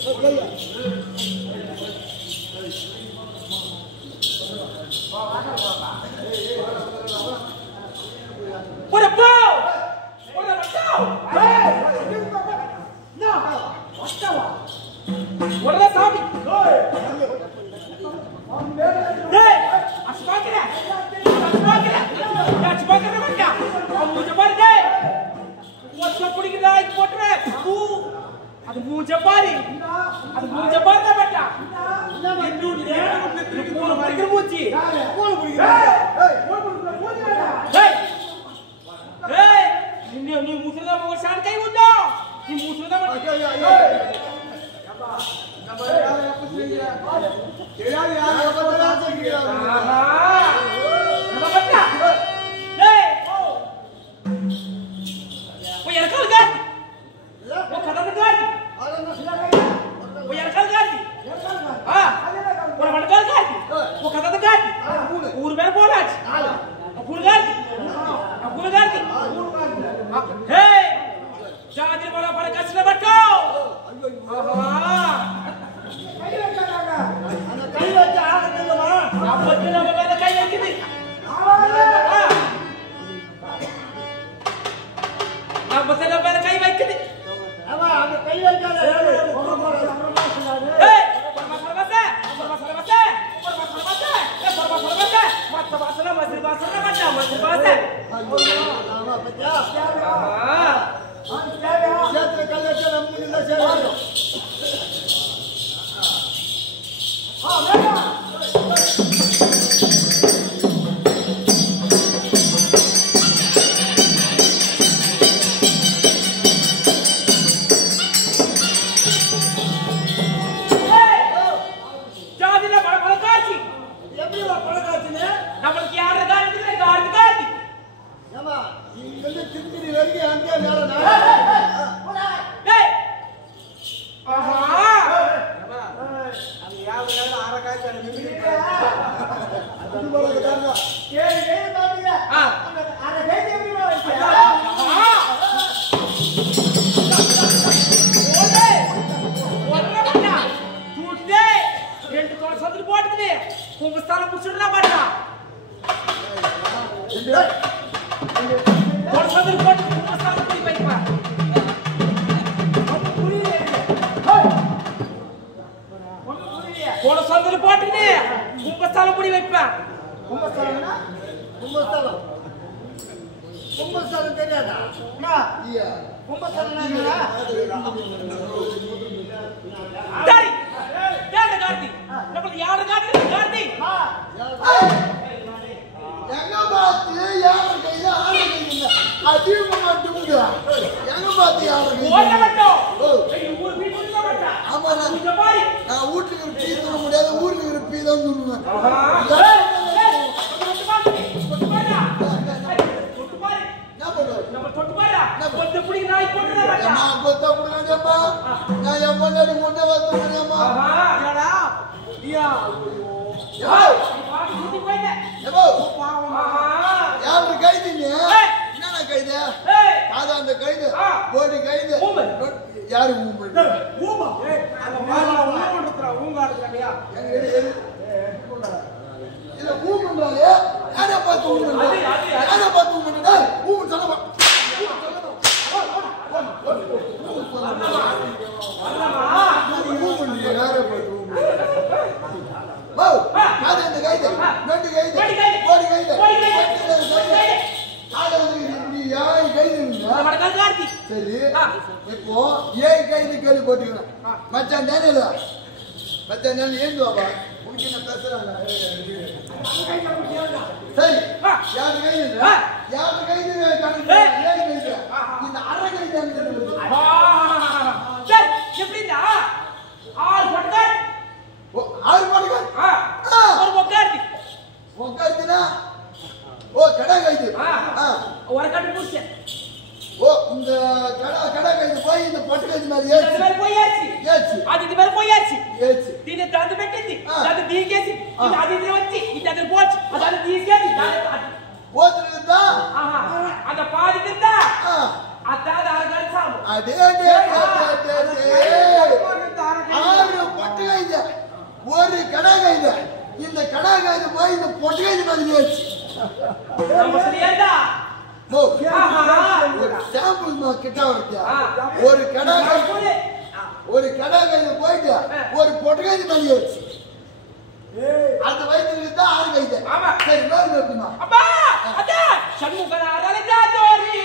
What a blow! What a blow! Hey! No! What is that topic? Hey! Asbakira! Asbakira! Asbakira bata! Mujhe mar gaye! What so pudi ki like what re? Adu mujhe mari! Adu mujhe marna bata! Hindu ne kol pudi muji! Kol pudi! Hey! Hey! Hey! Ni musra mo shan kai undo! Ni musra mo இந்த கடாகாது போய் இந்த பொட்டகாது மாதிரி ஆச்சு. நம்ம சரியாடா ஒரு sample கிட்ட வருது. ஒரு கடாகாது போயிட்டு ஒரு பொட்டகாது மாதிரி ஆச்சு. அந்த வயசுக்கு தான் 6 வயது. சரி வேறு எப்படிமா அப்பா அடா சண்முகனாரல ஜாதோரி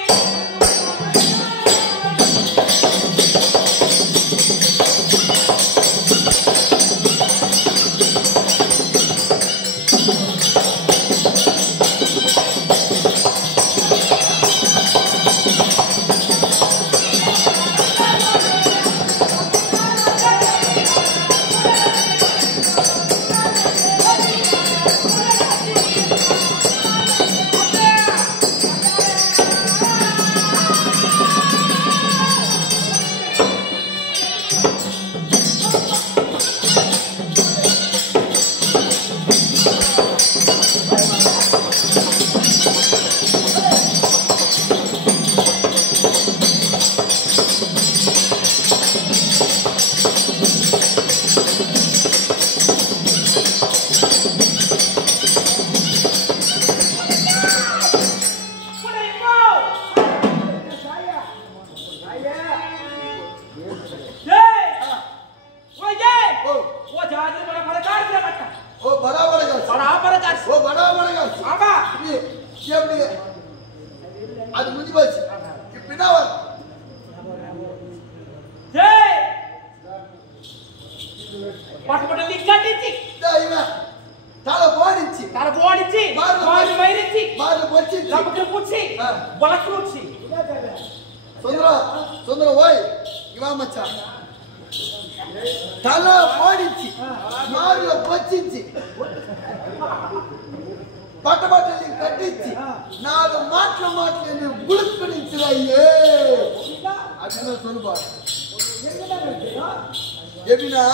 அது முடிஞ்சு போச்சு. இப்படிதான் வரும். தலை போடிச்சு மாறு போச்சு சுந்தரம் ஓய் இவா மச்சான் தலை போடிச்சு மாறுல போச்சிச்சு பட்டப்பட்டலி கட்டிச்சு 4 மாட்டு என்று குளுக்குனிச்சுறாயே அப்படின்னு சொல்லுப்பா. எப்படின்னா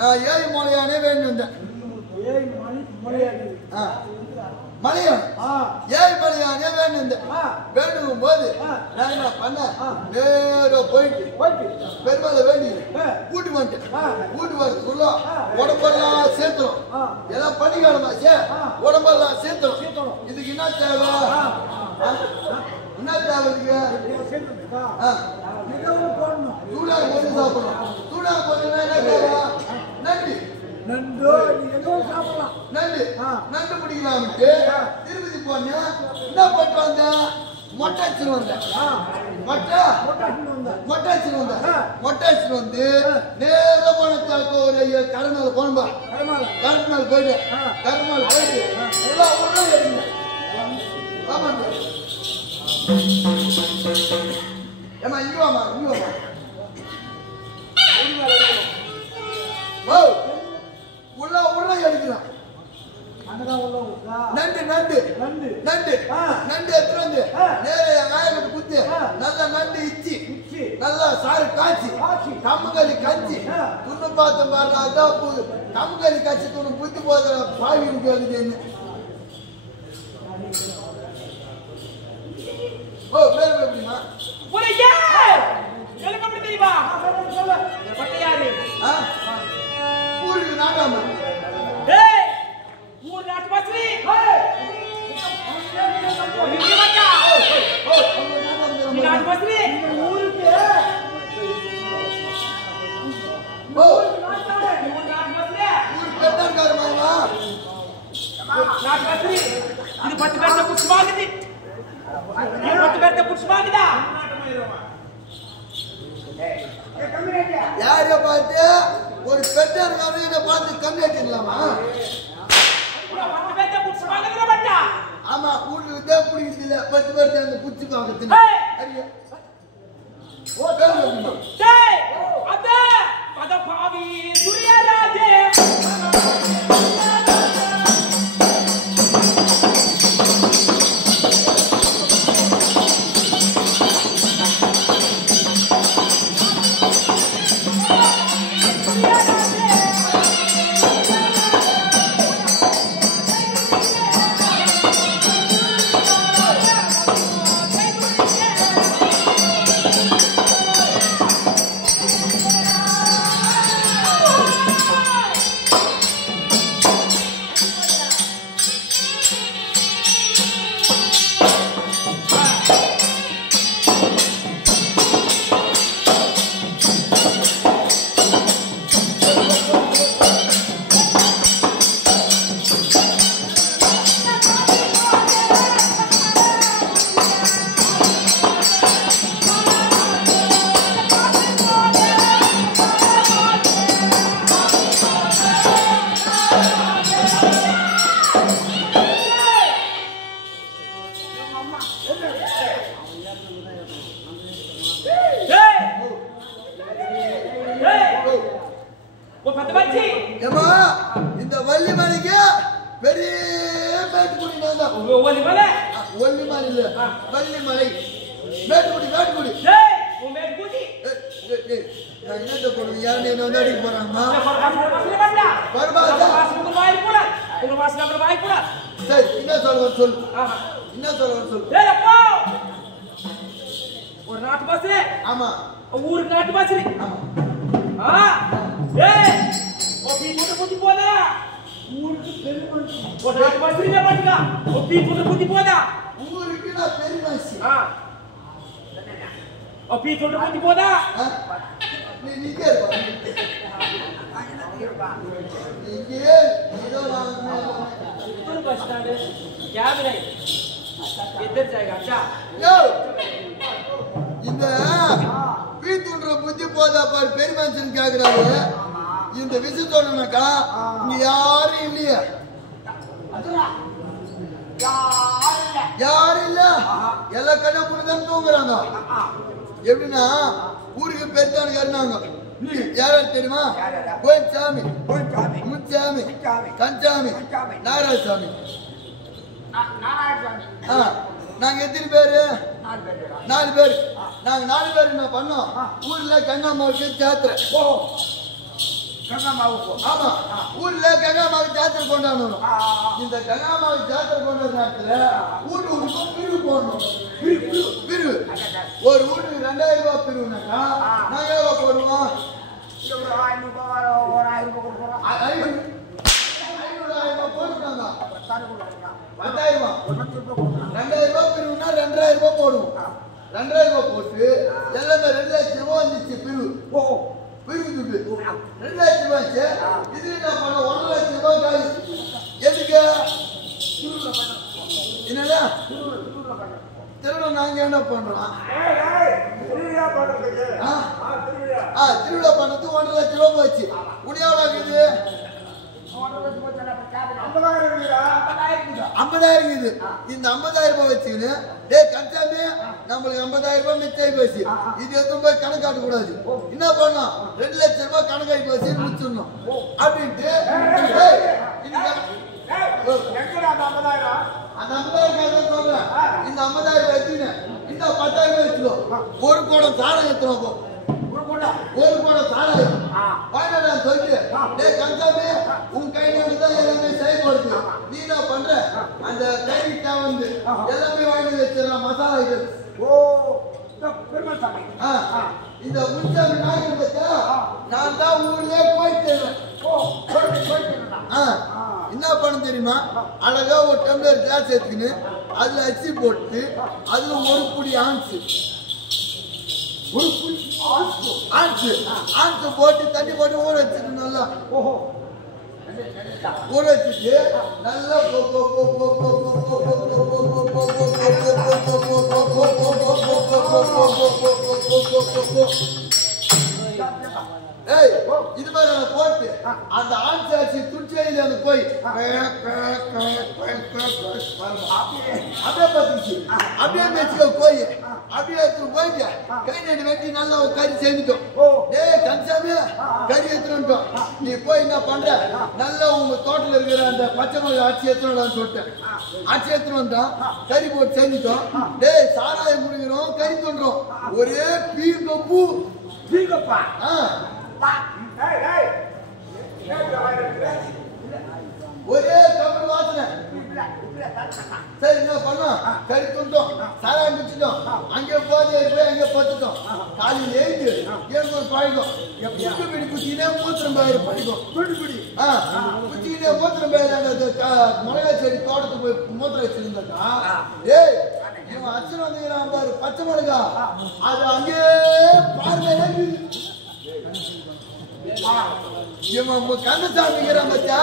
நான் 7 மலையானே வேண்டும் மலையான் 7 மலையானே வேண்டும் போது நான் என்ன பண்ண நேர போயிட்டு பெருமாளை வேண்டி கூட்டு வந்துட்டேன். கூட்டு வரதுக்குள்ள உடம்பெல்லாம் சேர்த்துரும். எல்லாம் பனிக்காலமாச்சே உடம்பெல்லாம் சேர்த்துரும். இதுக்கு என்ன தேவை? என்ன தேவை? சூடாக போட்டு சாப்பிடணும். சூடாக போட்டுன்னா என்ன தேவை? நன்றி நண்டு பிடிக்கலாம்ட்டு திருப்பதி போன என்ன போட்டு வந்த மொட்டை அடிச்சுட்டு வந்தேன். மொட்டை அடிச்சுட்டு வந்து நேர போன ஒரு கடனால போனோம்பா. கடனால போயிட்டு உள்ள எடுங்க. ஆமாங்க ஏமா இங்க வாமா உள்ள எடுக்கிறான். நண்டு எடுத்துட்டு வந்து நேர நாயகத்தை குத்தி நல்லா நண்டு இச்சி நல்லா சாறு காய்ச்சி கம்புகளி கஞ்சி துண்ணு பார்த்து பாரு. அதான் கம்புகளி காய்ச்சி துண்ணு புத்தி போத பாவி கேக்குதுன்னு. ஓ பேர் எப்படிமா தெரியுமா ஊருக்கு நாட்டாம ஊர் நாட்டு பாசி இது 10 பேர்த்த புஷ்பாகுது. 10 பேர்த்த புஷ்பாகுதா? யாரைய பார்த்து ஒரு பெட்டர் கதையை பார்த்து கம்மி ஆட்டிடலாமா? ஆமா வீட்டுக்கு தான் பிடிக்கிறது இல்ல. 10 பேர் அந்த புச்சு பார்க்கறது ஒரு 10 மச்சி ஏமா இந்த வள்ளிமலைக்கு பெரிய மேட்டுக்குடி நான் வள்ளிமலை வள்ளிமலை இல்ல வள்ளிமலை மேட்டுக்குடி டேய் உன் மேட்டுக்குடி நான் என்னத்த போடுறது யாரு என்ன வந்து அடிக்க போறாங்கம்மா உங்க வாசல் அப்புறம் வாய் கூட சரி என்ன சொல்லுவேன் சொல்லு என்ன சொல்லுவேன் சொல்லு ஒரு நாட்டு பாசு ஆமா ஊருக்கு நாட்டு பாசு ஆமா புத்தி போதா ஊருக்கு பெருமை ஒரு நாட்டு பாசு பாட்டுக்கா புத்தி போதா ஊருக்கு நான் பெருமாசி புத்தி போதா நீ கேளு बस स्टैंड क्या भी नहीं इधर जाएगा अच्छा இந்த வீட்டுன்ற புத்தி போதா பாரு பெரிய மனுஷன் கேக்குறாரு இந்த விஷயத்தோடனாக்கா இங்க யாரும் இல்லையா யாரும் இல்ல எல்லா கண்ணா புரிதான் தூங்குறாங்க எப்படின்னா ஊருக்கு பெருத்தானு இருந்தாங்க யாராவது தெரியுமா கோயில்சாமி முச்சாமி கஞ்சாமி நாராயணசாமி நாங்க எத்தனை பேரு 4 பேரு நாங்க 4 பேர் என்ன பண்ணோம் ஊர்ல கங்காமாவுக்கு ஜாத்திரை ஆமா ஊர்ல கங்காமாவுக்கு ஜாத்திரை கொண்டாடணும் இந்த கங்காமாவுக்கு ஜாத்திரை கொண்டாடுற நேரத்துல ஊருக்கு பிரிவு போடணும் பிரிவு ஒரு வீட்டுக்கு 2000 ரூபாய் பிரிவுனாக்கா நாங்க எவ்வளவு போடுவோம் 500 போட்டுட்டாங்க 10,000 2000 ரூபாய் பிரிவுனா 2000 ரூபாய் போடுவோம் 2000 ரூபாய் போட்டு எல்லாமே 2 லட்சம் ரூபாய் வந்துச்சு பிரிவு பிரிவு 2 லட்சம் ரூபாய் இது என்ன பண்ண 1 லட்சம் ரூபாய் காலி எதுக்கு என்னடா திருவிழா நாங்க என்ன பண்றோம் திருவிழா பண்ணது 1 லட்சம் ரூபாய் போச்சு உடையாவா இருக்குது 50,000 இருக்குது இந்த 50,000 ரூபாய் வச்சுக்கின்னு கச்சாமி நம்மளுக்கு 50,000 ரூபாய் மிச்சம் போச்சு இது எதுவும் போய் கணக்காட்ட கூடாது என்ன பண்ணோம் 2 லட்சம் ரூபாய் கணக்காகி போச்சு முடிச்சிடணும் அப்படின்ட்டு அந்த 50,000 சொல்றேன் இந்த 50,000 வச்சுன்னு இந்த 10,000 வச்சுக்கோ ஒரு குடம் சாரம் எடுத்துருவோம் ஒரு குடம் சாராயம் வாங்கிட்டு சொல்லிட்டு கஞ்சாமி உன் கையில தான் எல்லாமே செயல்படுது நீ என்ன பண்ற அந்த கைகிட்ட வந்து எல்லாமே வாங்கி வச்சிடலாம் மசாலா ஐட்டம் இந்த முன்சாமி நாய்க்கு பத்தா நான் தான் ஊர்லயே போயிட்டு என்ன பண்ண தெரியுமா அழகா ஒரு டம்ளர் கேஸ் எடுத்துக்கின்னு அதுல அரிசி போட்டு அதுல ஒரு புடி ஆன்சு போட்டு தண்ணி போட்டு ஊற வச்சுட்டு நல்லா ஊற வச்சுட்டு நல்லா இது மாதிரி போட்டு அந்த ஆட்சி துணிச்சையில அந்த போய் அப்படியே பத்துச்சு அப்படியே வச்சுக்க போய் அப்படியே எடுத்து போயிட்டு கை நட்டு வெட்டி நல்லா ஒரு கறி செஞ்சுட்டோம் கன்சாமி கறி எடுத்துட்டோம் நீ போய் என்ன பண்ற நல்லா உங்க தோட்டத்தில் இருக்கிற அந்த பச்சை மிளகா ஆட்சி எடுத்துன்னு சொல்லிட்டேன் ஆட்சி எடுத்துன்னு வந்தோம் கறி போட்டு செஞ்சுட்டோம் சாராயம் முடிக்கிறோம் கறி தோன்றோம் ஒரே பீகப்பூ பீகப்பா ஒரே கமல் வாசனை சரி என்ன பண்ணோம் கறி துண்டோம் சாராயம் குடிச்சிட்டோம் அங்கே போதே அங்கே பத்துட்டோம் காலையில் எழுந்து ஒரு பழக்கம் குட்டி குச்சினே மூத்திரம் பயிர் படிக்கும் குச்சினே மூத்திரம் பயிர் அந்த மிளகா செடி தோட்டத்துக்கு போய் மூத்திரம் வச்சிருந்தாக்கா இவன் அச்சன் வந்துக்கிறான் பாரு பச்சை மிளகா அது அங்கே பார்வையில இவன் கந்தசாமிங்கிறான் பத்தியா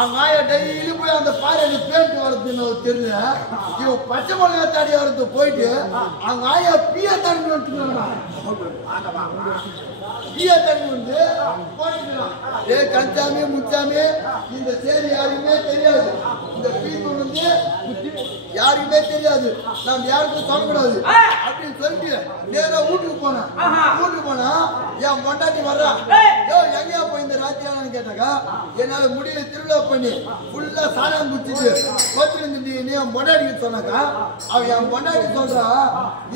அவங்க ஆயா டெய்லி போய் அந்த பாறையில பேண்ட் வரதுன்னு தெரியல இவன் பச்சை மிளகா தாடி வரது போயிட்டு அவங்க ஆயா பியா தாடி பியா தண்ணி வந்து போட்டுக்கிறான் கஞ்சாமி முச்சாமி இந்த சேரி யாருக்குமே தெரியாது இந்த பீத்தூள் வந்து யாருக்குமே தெரியாது நாம் யாருக்கும் சொல்லக்கூடாது அப்படின்னு சொல்லிட்டு நேரா வீட்டுக்கு போனேன் வீட்டுக்கு போனா என் பொண்டாட்டி வர்றா கேட்டாக்கா என்னால முடியல திருவிழா பண்ணி ஃபுல்லா சாணம் குடிச்சிட்டு பத்திரிந்து நீ பொண்டாடிக்கு சொன்னாக்கா அவன் என் பொண்டாடி சொல்றா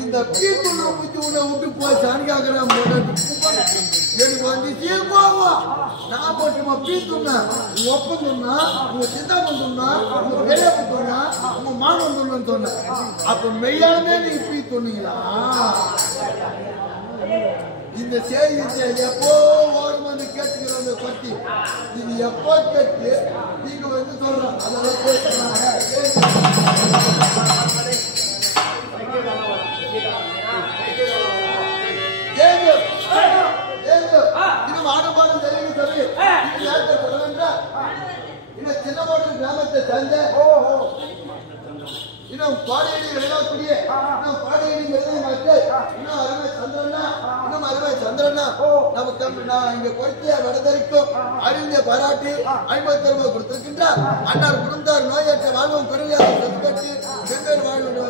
இந்த பீக்குள்ள குத்தி உன்னை விட்டு போச்சான்னு கேட்கறான் பொண்டாடி. எனக்கு வந்து சீர்வாவா நான் போட்டுமா பீத்துனா உங்க ஒப்பம் சொன்னா உங்க சித்தாப்பம் சொன்னா உங்க பெரியப்ப சொன்னா உங்க மாமன் சொன்னு சொன்னேன். அப்ப மெய்யானே நீங்க பீ சொன்னீங்களா? இந்த செய்தி எப்போ ஓரமாந்து கேட்டுக்கிறத பத்தி இது எப்போ கேட்டு நீங்க வந்து சொல்றோம் அதெல்லாம் பேசுறாங்க. இன்னும் ஆடம்பாடும் தெரியும் சொல்லி இன்னும் சின்ன மாட்டு கிராமத்தை தந்த இன்னும் பாடையடி விளையாடக்கூடிய இன்னும் பாடையடி மக்கள் இன்னும் அருமை சந்திரனா இன்னும் அருமை சந்திரனா நமக்கு நான் இங்க கொடுத்த வடதறிக்கும் அறிந்த பாராட்டி 50 ரூபாய் கொடுத்திருக்கின்றார். அன்னார் குடுந்தார் நோயற்ற வாழ்வும் குறையாக செல்பட்டு செங்கல் வாழ்வு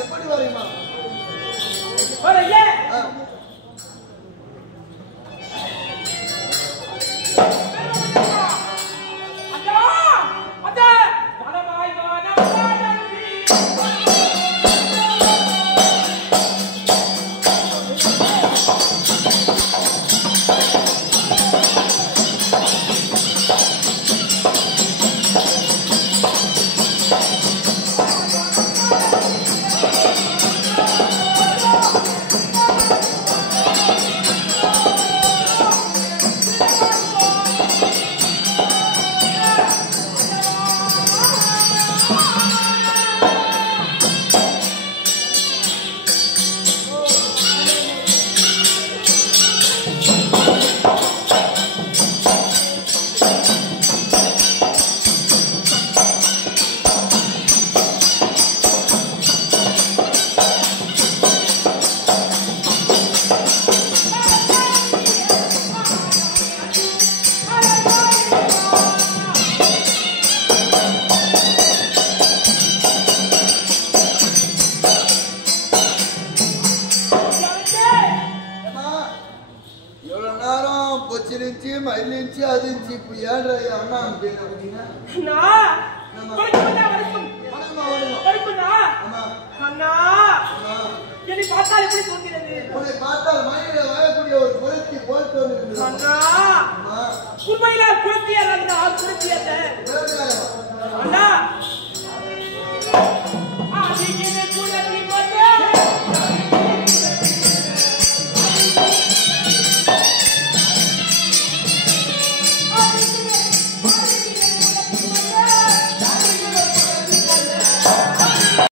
எப்படி வரையுமா மயிலிச்சு அதிர்ச்சி இப்ப ஏழு அண்ணா உன்னை பார்த்தால் மயில வரக்கூடிய ஒரு குளத்தி போட்டு உண்மையில குளத்தியார்